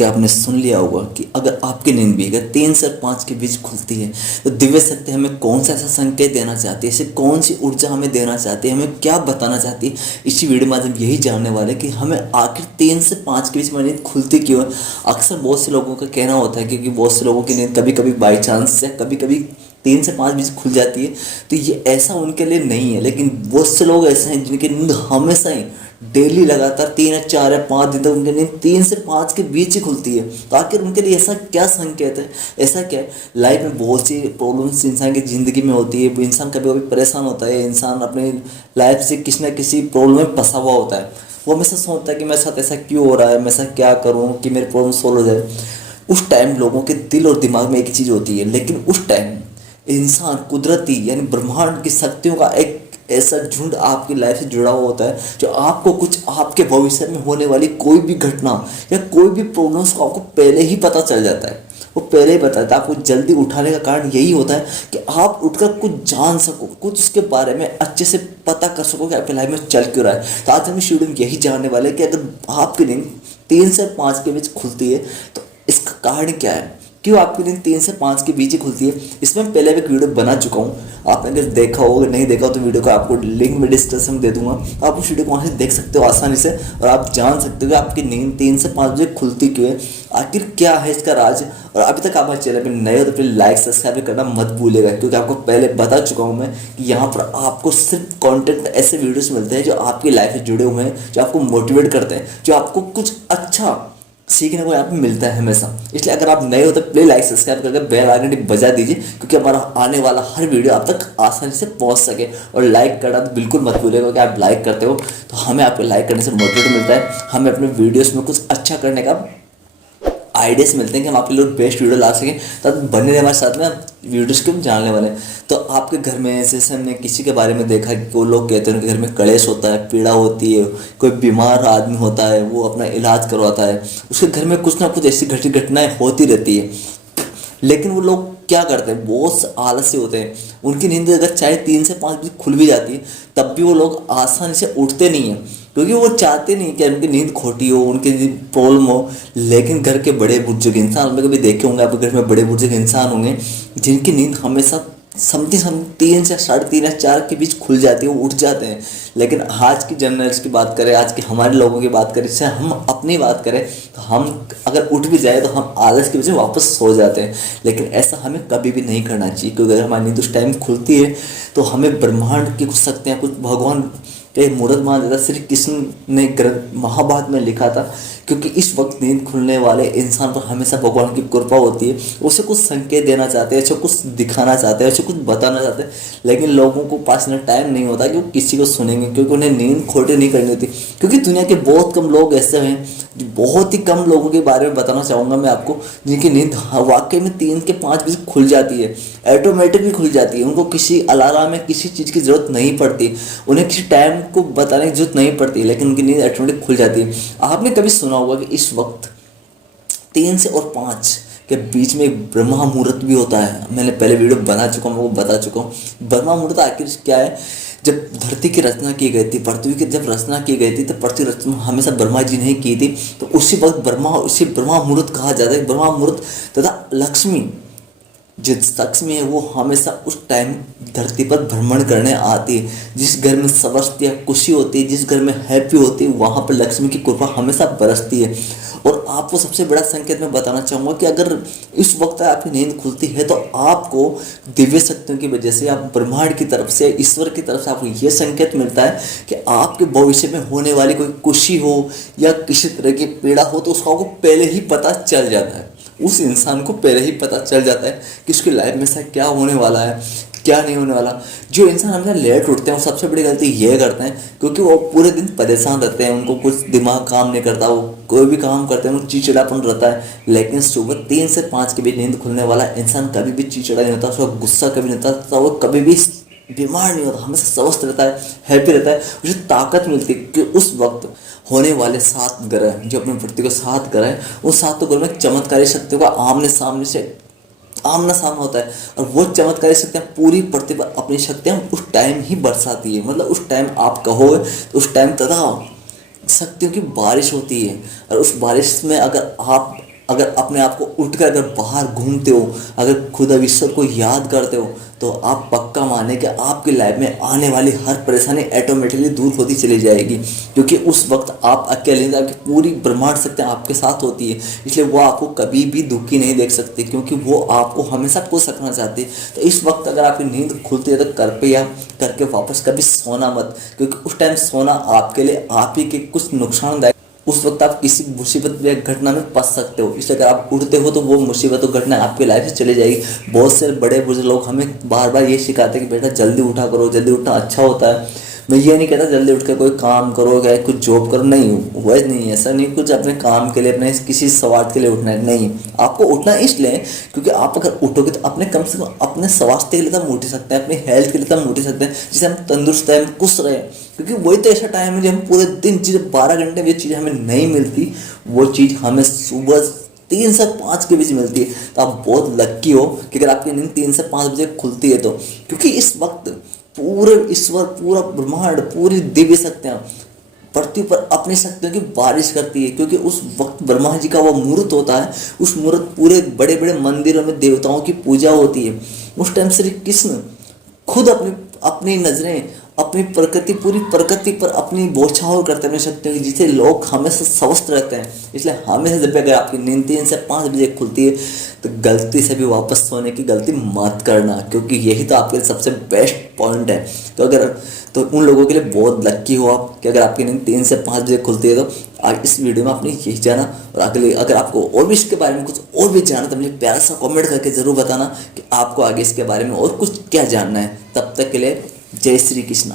कि आपने सुन लिया होगा कि अगर आपकी नींद भी अगर 3 से 5 के बीच खुलती है तो दिव्य शक्ति हमें कौन सा ऐसा संकेत देना चाहती है, इसे कौन सी ऊर्जा हमें देना चाहती है, हमें क्या बताना चाहती है। इसी वीडियो में आज हम यही जानने वाले हैं कि हमें आखिर 3 से 5 के बीच में नींद खुलती क्यों है। अक्सर बहुत से लोगों का कहना होता है क्योंकि बहुत से लोगों की नींद कभी कभी बाई चांस या कभी कभी 3 से 5 बीच खुल जाती है, तो ये ऐसा उनके लिए नहीं है। लेकिन बहुत से लोग ऐसे हैं जिनकी नींद हमेशा ही डेली लगातार 3 या 4 या 5 दिन तक उनकी नींद 3 से 5 के बीच ही खुलती है। तो आखिर उनके लिए ऐसा क्या संकेत है, ऐसा क्या है। लाइफ में बहुत सी प्रॉब्लम्स इंसान की ज़िंदगी में होती है, इंसान कभी कभी परेशान होता है, इंसान अपनी लाइफ से किसी ना किसी प्रॉब्लम में फंसा हुआ होता है। वो हमेशा सोचता है कि मेरे साथ ऐसा क्यों हो रहा है, मैं ऐसा क्या करूँ कि मेरी प्रॉब्लम सॉल्व हो जाए। उस टाइम लोगों के दिल और दिमाग में एक चीज़ होती है, लेकिन उस टाइम इंसान कुदरती यानी ब्रह्मांड की शक्तियों का एक ऐसा झुंड आपकी लाइफ से जुड़ा हुआ होता है जो आपको कुछ आपके भविष्य में होने वाली कोई भी घटना या कोई भी प्रॉब्लम्स को आपको पहले ही पता चल जाता है। वो पहले ही बताता है। आपको जल्दी उठाने का कारण यही होता है कि आप उठकर कुछ जान सको, कुछ उसके बारे में अच्छे से पता कर सको कि आपकी लाइफ में चल क्यों रहा है। तो आज हम इस वीडियो में यही जानने वाले हैं कि अगर आपकी नींद 3 से 5 के बीच खुलती है तो इसका कारण क्या है, क्यों आपकी नींद 3 से 5 के बीच ही खुलती है। इसमें मैं पहले भी एक वीडियो बना चुका हूँ, आपने अगर देखा हो, अगर नहीं देखा हो तो वीडियो का आपको लिंक में डिस्क्रिप्शन में दे दूंगा। आप उस वीडियो को वहाँ से देख सकते हो आसानी से और आप जान सकते हो कि आपकी नींद 3 से 5 बजे खुलती क्यों है, आखिर क्या है इसका राज। और अभी तक आप हमारे चैनल पर नए हो तो फिर लाइक सब्सक्राइब करना मत भूलिएगा, क्योंकि आपको पहले बता चुका हूँ मैं कि यहाँ पर आपको सिर्फ कॉन्टेंट ऐसे वीडियोज़ मिलते हैं जो आपकी लाइफ से जुड़े हुए हैं, जो आपको मोटिवेट करते हैं, जो आपको कुछ अच्छा सीखने को यहाँ पे मिलता है हमेशा। इसलिए अगर आप नए हो तो प्लीज लाइक सब्सक्राइब करके बेल आइकन बजा दीजिए, क्योंकि हमारा आने वाला हर वीडियो आप तक आसानी से पहुँच सके। और लाइक करना तो बिल्कुल मत भूलिएगा कि आप लाइक करते हो तो हमें आपके लाइक करने से मोटिवेट मिलता है, हमें अपने वीडियोज़ में कुछ अच्छा करने का आइडियाज़ मिलते हैं कि हम आपके लिए बेस्ट वीडियो ला सकें। तब बने रहे हमारे साथ में, वीडियोज़ को हम जानने वाले हैं। तो आपके घर में जैसे हमने किसी के बारे में देखा कि वो लोग कहते हैं उनके घर में कलेश होता है, पीड़ा होती है, कोई बीमार आदमी होता है, वो अपना इलाज करवाता है, उसके घर में कुछ ना कुछ ऐसी घटनाएं होती रहती है। लेकिन वो लोग क्या करते हैं, बहुत आलसी होते हैं। उनकी नींद अगर चाहे 3 से 5 बजे खुल भी जाती है तब भी वो लोग आसानी से उठते नहीं हैं, क्योंकि वो चाहते नहीं कि उनकी नींद खोटी हो, उनकी प्रॉब्लम हो। लेकिन घर के बड़े बुजुर्ग इंसान, में कभी देखे होंगे आपके घर में बड़े बुजुर्ग इंसान होंगे जिनकी नींद हमेशा समथिंग 3 से 3.5 या 4 के बीच खुल जाती है, वो उठ जाते हैं। लेकिन आज की जनरेशन की बात करें, आज के हमारे लोगों की बात करें, इससे हम अपनी बात करें तो हम अगर उठ भी जाए तो हम आलस की वजह से वापस सो जाते हैं। लेकिन ऐसा हमें कभी भी नहीं करना चाहिए, क्योंकि अगर हमारी नींद उस टाइम खुलती है तो हमें ब्रह्मांड की कुछ शक्तियाँ, कुछ भगवान के मूर्त मान जाता। श्री कृष्ण ने ग्रंथ महाभारत में लिखा था, क्योंकि इस वक्त नींद खुलने वाले इंसान पर हमेशा भगवान की कृपा होती है। उसे कुछ संकेत देना चाहते हैं, उसे कुछ दिखाना चाहते हैं, उसे कुछ बताना चाहते हैं, लेकिन लोगों को पास इतना टाइम नहीं होता कि वो किसी को सुनेंगे, क्योंकि उन्हें नींद खोटी नहीं करनी होती। क्योंकि दुनिया के बहुत कम लोग ऐसे हैं, बहुत ही कम लोगों के बारे में बताना चाहूँगा मैं आपको, जिनकी नींद वाकई में 3 के 5 बजे खुल जाती है, ऑटोमेटिकली खुल जाती है। उनको किसी अलार्म में किसी चीज़ की ज़रूरत नहीं पड़ती, उन्हें किसी टाइम को बताने की जरूरत नहीं पड़ती, लेकिन उनकी नींद ऑटोमेटिक खुल जाती है। आपने कभी सुना होगा कि इस वक्त 3 और 5 के बीच में एक ब्रह्मा मुहूर्त भी होता है। मैंने पहले वीडियो बना चुका हूँ, वो बता चुका हूँ। ब्रह्मा मुहूर्त आखिर क्या है, जब धरती की रचना की गई थी, पृथ्वी की जब रचना की गई थी तो पृथ्वी रचना हमेशा ब्रह्मा जी ने की थी, तो उसी वक्त उसी ब्रह्मा मुहूर्त कहा जाता है। ब्रह्मा मुहूर्त तथा लक्ष्मी, जिस लक्ष्मी है वो हमेशा उस टाइम धरती पर भ्रमण करने आती है। जिस घर में समस्या या खुशी होती है, जिस घर में हैप्पी होती है, वहाँ पर लक्ष्मी की कृपा हमेशा बरसती है। और आपको सबसे बड़ा संकेत मैं बताना चाहूँगा कि अगर इस वक्त आपकी नींद खुलती है तो आपको दिव्य शक्तियों की वजह से, आप ब्रह्मांड की तरफ से, ईश्वर की तरफ से आपको ये संकेत मिलता है कि आपके भविष्य में होने वाली कोई खुशी हो या किसी तरह की पीड़ा हो तो उसका आपको पहले ही पता चल जाता है। उस इंसान को पहले ही पता चल जाता है कि उसकी लाइफ में से क्या होने वाला है, क्या नहीं होने वाला। जो इंसान हमेशा लेट उठते हैं वो सबसे बड़ी गलती ये करते हैं, क्योंकि वो पूरे दिन परेशान रहते हैं, उनको कुछ दिमाग काम नहीं करता, वो कोई भी काम करते हैं उनको चिड़चिड़ापन रहता है। लेकिन सुबह 3 से 5 के बीच नींद खुलने वाला इंसान कभी भी चिड़चिड़ा नहीं होता, उसका गुस्सा कभी नहीं होता, वो कभी भी बीमार नहीं होता, हमेशा स्वस्थ रहता है, हैप्पी रहता है। उसे ताकत मिलती है कि उस वक्त होने वाले 7 ग्रह, जो अपनी पृथ्वी को 7 ग्रह है, उन 7 ग्रह में चमत्कारी शक्तियों का आमने सामना होता है। और वो चमत्कारी शक्तियाँ पूरी पृथ्वी पर अपनी शक्तियाँ उस टाइम ही बरसाती है। मतलब उस टाइम आप कहोगे तो उस टाइम तथा शक्तियों की बारिश होती है। और उस बारिश में अगर आप अगर अपने आप को उठकर अगर बाहर घूमते हो, अगर खुदा ईश्वर को याद करते हो, तो आप पक्का माने कि आपकी लाइफ में आने वाली हर परेशानी ऑटोमेटिकली दूर होती चली जाएगी। क्योंकि उस वक्त आप अकेले नहीं, आपकी पूरी ब्रह्मांड शक्ति आपके साथ होती है, इसलिए वो आपको कभी भी दुखी नहीं देख सकती, क्योंकि वो आपको हमेशा खुश रखना चाहती है। तो इस वक्त अगर आपकी नींद खुलती है तो कृपया करके वापस कभी सोना मत, क्योंकि उस टाइम सोना आपके लिए आप ही के कुछ नुकसानदायक, उस वक्त आप किसी मुसीबत या घटना में फंस सकते हो। इसलिए अगर आप उठते हो तो वो मुसीबत और घटना आपकी लाइफ से चली जाएगी। बहुत से बड़े बुजुर्ग लोग हमें बार बार ये सिखाते हैं कि बेटा जल्दी उठा करो, जल्दी उठना अच्छा होता है। मैं ये नहीं कहता जल्दी उठ कर कोई काम करो या कुछ जॉब करो, नहीं, वैसे नहीं है, ऐसा नहीं कुछ अपने काम के लिए, अपने किसी स्वार्थ के लिए उठना है, नहीं। आपको उठना इसलिए क्योंकि आप अगर उठोगे तो अपने कम से कम अपने स्वास्थ्य के लिए तो हम उठ सकते हैं, अपनी हेल्थ के लिए तो हम उठ सकते हैं, जिससे हम तंदुरुस्त हैं, हम खुश रहे। क्योंकि वही तो ऐसा टाइम है जब हम पूरे दिन चीज़ 12 घंटे में जो चीज़ हमें नहीं मिलती, वो चीज़ हमें सुबह 3 से 5 के बीच मिलती है। तो आप बहुत लक्की हो कि अगर आपकी नींद 3 से 5 बजे खुलती है तो, क्योंकि इस वक्त पूरे ईश्वर, पूरा ब्रह्मांड, पूरी दिव्य शक्तियाँ पृथ्वी पर अपनी शक्तियों की बारिश करती है। क्योंकि उस वक्त ब्रह्मा जी का वो मुहूर्त होता है, उस मुहूर्त पूरे बड़े बड़े मंदिरों में देवताओं की पूजा होती है। उस टाइम श्री कृष्ण खुद अपनी अपनी नजरें, अपनी प्रकृति, पूरी प्रकृति पर अपनी बौछार करते हैं अपनी शक्तियों की, जिससे लोग हमेशा स्वस्थ रहते हैं। इसलिए हमेशा जब भी अगर आपकी नींद 3 से 5 बजे खुलती है तो गलती से भी वापस सोने की गलती मत करना, क्योंकि यही तो आपके लिए सबसे बेस्ट पॉइंट है। तो उन लोगों के लिए बहुत लक्की हो आप कि अगर आपकी नींद 3 से 5 बजे खुलती है। तो आज इस वीडियो में आपने यही जाना, और अगले अगर आपको और भी इसके बारे में कुछ और भी जाना तो मुझे प्यारा सा कमेंट करके ज़रूर बताना कि आपको आगे इसके बारे में और कुछ क्या जानना है। तब तक के लिए जय श्री कृष्णा।